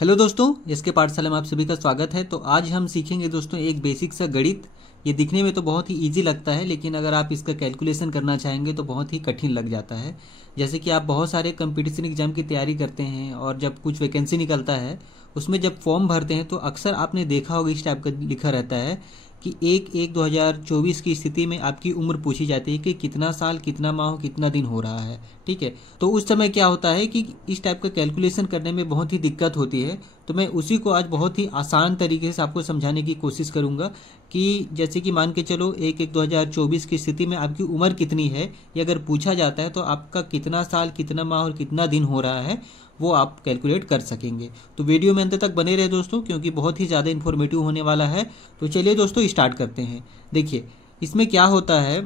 Hello दोस्तों, इसके पाठशाला में आप सभी का स्वागत है। तो आज हम सीखेंगे दोस्तों एक बेसिक सा गणित। ये दिखने में तो बहुत ही इजी लगता है, लेकिन अगर आप इसका कैलकुलेशन करना चाहेंगे तो बहुत ही कठिन लग जाता है। जैसे कि आप बहुत सारे कंपटीशन एग्जाम की तैयारी करते हैं और जब कुछ वैकेंसी निकलता है उसमें जब फॉर्म भरते हैं तो अक्सर आपने देखा होगा इस टाइप का लिखा रहता है कि 1/1/2024 की स्थिति में आपकी उम्र पूछी जाती है कि कितना साल, कितना माह, कितना दिन हो रहा है। ठीक है, तो उस समय क्या होता है कि इस टाइप का कैलकुलेशन करने में बहुत ही दिक्कत होती है। तो मैं उसी को आज बहुत ही आसान तरीके से आपको समझाने की कोशिश करूंगा कि जैसे कि मान के चलो 1/1/2024 की स्थिति में आपकी उम्र कितनी है, ये अगर पूछा जाता है तो आपका कितना साल, कितना माह और कितना दिन हो रहा है वो आप कैलकुलेट कर सकेंगे। तो वीडियो में अंत तक बने रहे दोस्तों, क्योंकि बहुत ही ज़्यादा इन्फॉर्मेटिव होने वाला है। तो चलिए दोस्तों स्टार्ट करते हैं। देखिए इसमें क्या होता है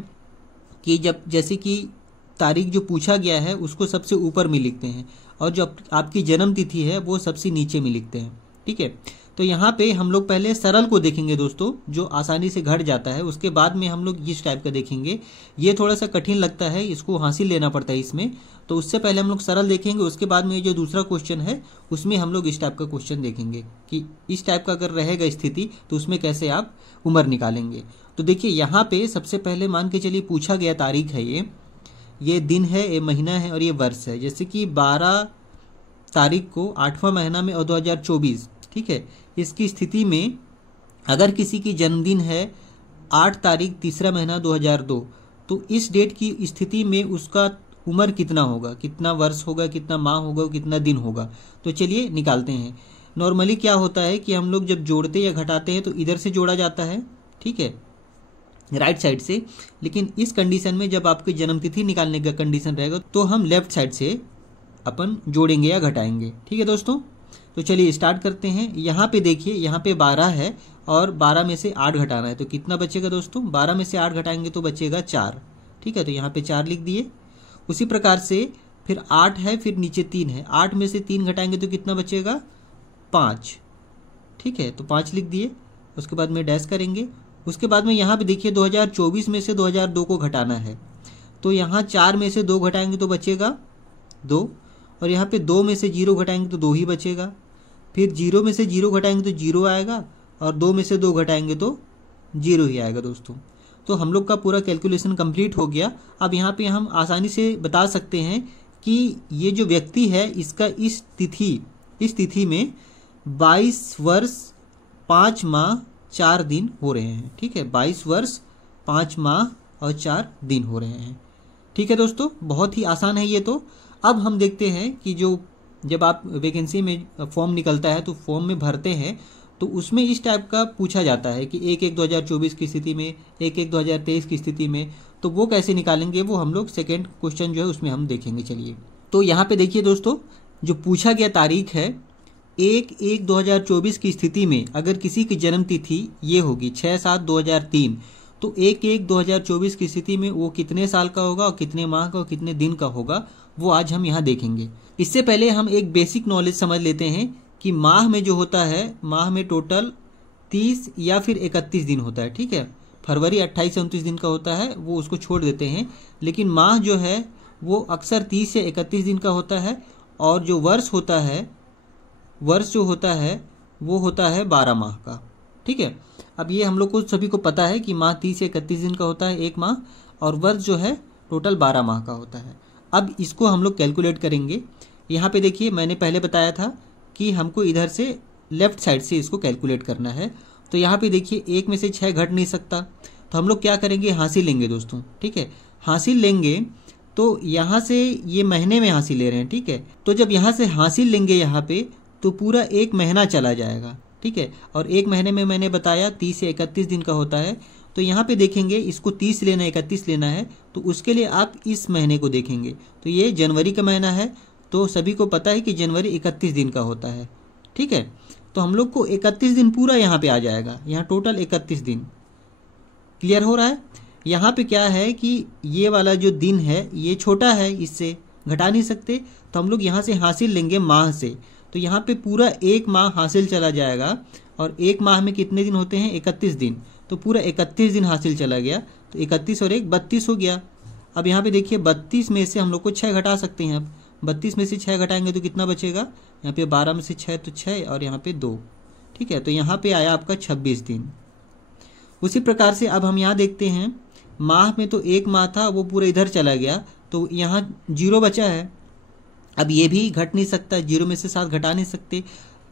कि जब जैसे कि तारीख जो पूछा गया है उसको सबसे ऊपर में लिखते हैं और जो आपकी जन्म तिथि है वो सबसे नीचे में लिखते हैं। ठीक है, तो यहाँ पे हम लोग पहले सरल को देखेंगे दोस्तों, जो आसानी से घट जाता है। उसके बाद में हम लोग इस टाइप का देखेंगे। ये थोड़ा सा कठिन लगता है, इसको हासिल लेना पड़ता है इसमें। तो उससे पहले हम लोग सरल देखेंगे, उसके बाद में जो दूसरा क्वेश्चन है उसमें हम लोग इस टाइप का क्वेश्चन देखेंगे कि इस टाइप का अगर रहेगा स्थिति तो उसमें कैसे आप उम्र निकालेंगे। तो देखिए यहाँ पे सबसे पहले मान के चलिए पूछा गया तारीख है, ये दिन है, ये महीना है और ये वर्ष है। जैसे कि 12 तारीख को 8वां महीना में और 2024, ठीक है, इसकी स्थिति में अगर किसी की जन्मदिन है 8 तारीख 3रा महीना 2002, तो इस डेट की स्थिति में उसका उम्र कितना होगा, कितना वर्ष होगा, कितना माह होगा, कितना दिन होगा। तो चलिए निकालते हैं। नॉर्मली क्या होता है कि हम लोग जब जोड़ते या घटाते हैं तो इधर से जोड़ा जाता है, ठीक है, राइट साइड से। लेकिन इस कंडीशन में जब आपकी जन्मतिथि निकालने का कंडीशन रहेगा तो हम लेफ्ट साइड से अपन जोड़ेंगे या घटाएंगे। ठीक है दोस्तों, तो चलिए स्टार्ट करते हैं। यहाँ पे देखिए, यहाँ पे 12 है और 12 में से 8 घटाना है, तो कितना बचेगा दोस्तों? 12 में से 8 घटाएंगे तो बचेगा 4। ठीक है, तो यहाँ पे 4 लिख दिए। उसी प्रकार से फिर 8 है, फिर नीचे 3 है, 8 में से 3 घटाएंगे तो कितना बचेगा? 5। ठीक है, तो 5 लिख दिए। उसके बाद में डैश करेंगे। उसके बाद में यहाँ पे देखिए 2024 में से 2002 को घटाना है, तो यहाँ 4 में से 2 घटाएंगे तो बचेगा 2, और यहाँ पे 2 में से 0 घटाएंगे तो 2 ही बचेगा। फिर 0 में से 0 घटाएंगे तो 0 आएगा और 2 में से 2 घटाएंगे तो 0 ही आएगा दोस्तों। तो हम लोग का पूरा कैलकुलेशन कंप्लीट हो गया। अब यहाँ पे हम आसानी से बता सकते हैं कि ये जो व्यक्ति है इसका इस तिथि में 22 वर्ष 5 माह 4 दिन हो रहे हैं। ठीक है, 22 वर्ष 5 माह और 4 दिन हो रहे हैं। ठीक है दोस्तों, बहुत ही आसान है ये। तो अब हम देखते हैं कि जो जब आप वैकेंसी में फॉर्म निकलता है तो फॉर्म में भरते हैं तो उसमें इस टाइप का पूछा जाता है कि 1/1/2024 की स्थिति में, 1/1/2023 की स्थिति में, तो वो कैसे निकालेंगे वो हम लोग सेकेंड क्वेश्चन जो है उसमें हम देखेंगे। चलिए, तो यहाँ पे देखिए दोस्तों, जो पूछा गया तारीख है 1/1/2024 की स्थिति में अगर किसी की जन्म तिथि ये होगी 6/7/2003, तो 1/1/2024 की स्थिति में वो कितने साल का होगा और कितने माह का और कितने दिन का होगा वो आज हम यहाँ देखेंगे। इससे पहले हम एक बेसिक नॉलेज समझ लेते हैं कि माह में जो होता है, माह में टोटल 30 या फिर 31 दिन होता है। ठीक है, फरवरी 28 से 29 दिन का होता है, वो उसको छोड़ देते हैं। लेकिन माह जो है वो अक्सर 30 से 31 दिन का होता है, और जो वर्ष होता है, वर्ष जो होता है वो होता है 12 माह का। ठीक है, अब ये हम लोग को सभी को पता है कि माह 30 से 31 दिन का होता है एक माह, और वर्ष जो है टोटल 12 माह का होता है। अब इसको हम लोग कैलकुलेट करेंगे। यहाँ पे देखिए मैंने पहले बताया था कि हमको इधर से लेफ्ट साइड से इसको कैलकुलेट करना है। तो यहाँ पे देखिए 1 में से 6 घट नहीं सकता, तो हम लोग क्या करेंगे, हासिल लेंगे दोस्तों। ठीक है, हासिल लेंगे तो यहाँ से ये महीने में हासिल ले रहे हैं। ठीक है, तो जब यहाँ से हासिल लेंगे यहाँ पे तो पूरा एक महीना चला जाएगा। ठीक है, और एक महीने में मैंने बताया 30 से 31 दिन का होता है। तो यहाँ पे देखेंगे इसको 30 लेना है, 31 लेना है, तो उसके लिए आप इस महीने को देखेंगे। तो ये जनवरी का महीना है, तो सभी को पता है कि जनवरी 31 दिन का होता है। ठीक है, तो हम लोग को 31 दिन पूरा यहाँ पे आ जाएगा, यहाँ टोटल 31 दिन। क्लियर हो रहा है? यहाँ पे क्या है कि ये वाला जो दिन है ये छोटा है, इससे घटा नहीं सकते, तो हम लोग यहाँ से हासिल लेंगे माह से। तो यहाँ पे पूरा एक माह हासिल चला जाएगा, और एक माह में कितने दिन होते हैं? 31 दिन, तो पूरा 31 दिन हासिल चला गया। तो 31 और 1 32 हो गया। अब यहाँ पे देखिए 32 में से हम लोग को 6 घटा सकते हैं। अब 32 में से 6 घटाएंगे तो कितना बचेगा, यहाँ पे 12 में से 6 तो 6 और यहाँ पे 2, ठीक है। तो यहाँ पे आया आपका 26 दिन। उसी प्रकार से अब हम यहाँ देखते हैं, माह में तो एक माह था वो पूरा इधर चला गया, तो यहाँ 0 बचा है। अब ये भी घट नहीं सकता, 0 में से 7 घटा नहीं सकते।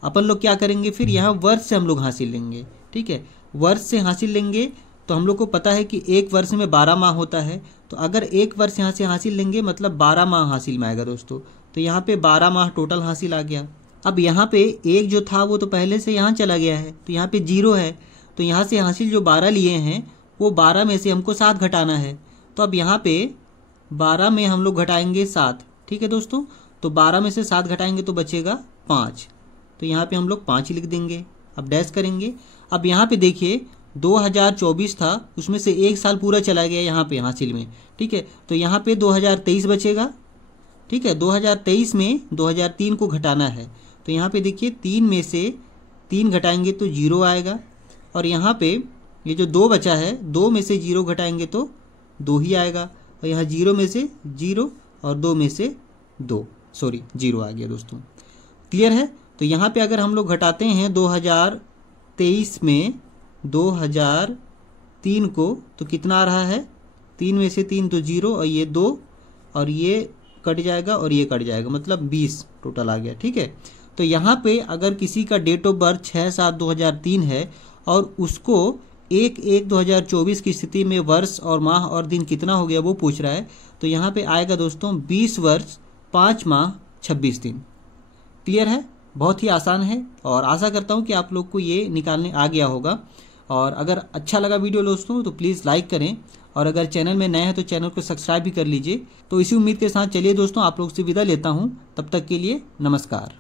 अपन लोग क्या करेंगे, फिर यहाँ वर्ष से हम लोग हासिल लेंगे, ठीक है। वर्ष से हासिल लेंगे तो हम लोग को पता है कि एक वर्ष में 12 माह होता है, तो अगर एक वर्ष यहाँ से हासिल लेंगे मतलब 12 माह हासिल में आएगा दोस्तों। तो यहाँ पे 12 माह टोटल हासिल आ गया। अब यहाँ पे एक जो था वो तो पहले से यहाँ चला गया है, तो यहाँ पे 0 है, तो यहाँ से हासिल जो 12 लिए हैं वो 12 में से हमको 7 घटाना है। तो अब यहाँ पे 12 में हम लोग घटाएंगे 7, ठीक है दोस्तों। तो 12 में से 7 घटाएंगे तो बचेगा 5, तो यहाँ पे हम लोग 5 लिख देंगे। अब डैश करेंगे। अब यहाँ पे देखिए 2024 था, उसमें से एक साल पूरा चला गया यहाँ पे हासिल में, ठीक है। तो यहाँ पे 2023 बचेगा, ठीक है। 2023 में 2003 को घटाना है, तो यहाँ पे देखिए 3 में से 3 घटाएंगे तो 0 आएगा। और यहाँ पे ये जो 2 बचा है, 2 में से 0 घटाएंगे तो 2 ही आएगा। और यहाँ 0 में से 0 और 2 में से 2, 0 आ गया दोस्तों। क्लियर है। तो यहाँ पे अगर हम लोग घटाते हैं 2023 में 2003 को तो कितना आ रहा है, 3 में से 3 तो 0 और ये 2 और ये कट जाएगा और ये कट जाएगा, मतलब 20 टोटल आ गया, ठीक है। तो यहाँ पे अगर किसी का डेट ऑफ बर्थ 6/7/2003 है और उसको 1/1/2024 की स्थिति में वर्ष और माह और दिन कितना हो गया वो पूछ रहा है, तो यहाँ पे आएगा दोस्तों 20 वर्ष 5 माह 26 दिन। क्लियर है, बहुत ही आसान है और आशा करता हूँ कि आप लोग को ये निकालने आ गया होगा। और अगर अच्छा लगा वीडियो दोस्तों तो प्लीज़ लाइक करें, और अगर चैनल में नए हैं तो चैनल को सब्सक्राइब भी कर लीजिए। तो इसी उम्मीद के साथ चलिए दोस्तों, आप लोग से विदा लेता हूँ। तब तक के लिए नमस्कार।